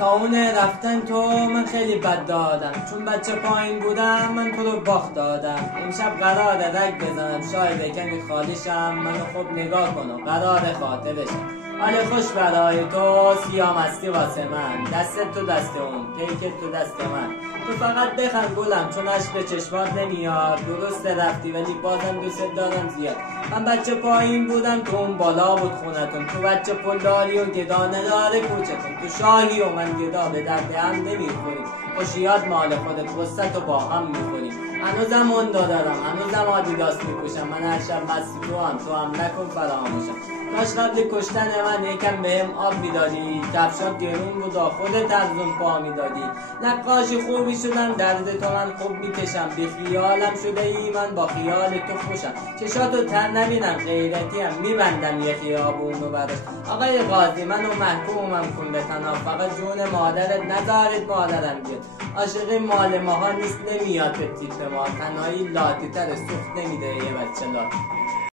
تا اون رفتن تو من خیلی بد دادم، چون بچه پایین بودم من تو رو باخت دادم. امشب قراره رگ بزنم شاید کمی خالیشم، منو خوب نگاه کن و قرار خاطرشم. حال خوش برای تو سیاه مستی واسه من، دست تو دست اون پیکت تو دست من. تو فقط بخند گلم چون اشک به چشمات نمیاد، درست رفتی ولی بازم دوست دارم زیاد. من بچه پایین بودم تو اون بالا بود خونتون، تو بچه پلداری و گدا نداره کوچتون. تو شاهی و من گدا به درد هم نمیخوریم، خوشیات مال خودت غصت و با هم میخوریم. هنوزم اون دادرم، هنوزم آدیداس میپوشم، من هر شب بستی تو هم نکن فراموشم. کاش قبل کشتن من یکم بهم آب میدادی، کفشات گرون بود و خودت از اون پا میدادی. نقاشی خوبی شدم درد تو من خوب میکشم، بی خیالم شده ای من با خیال تو خوشم. چشاتو تر نبینم غیرتی هم میبندم یه خیابونو براش. آقای قاضی منو محکومم کن به طناب، فقط جون مادرت نذارید مادرم بیاد. عاشقی مال ماها نیست نمیاد به تیپ ما، تنهایی لاتی تر سوخت نمیده یه بچه لات.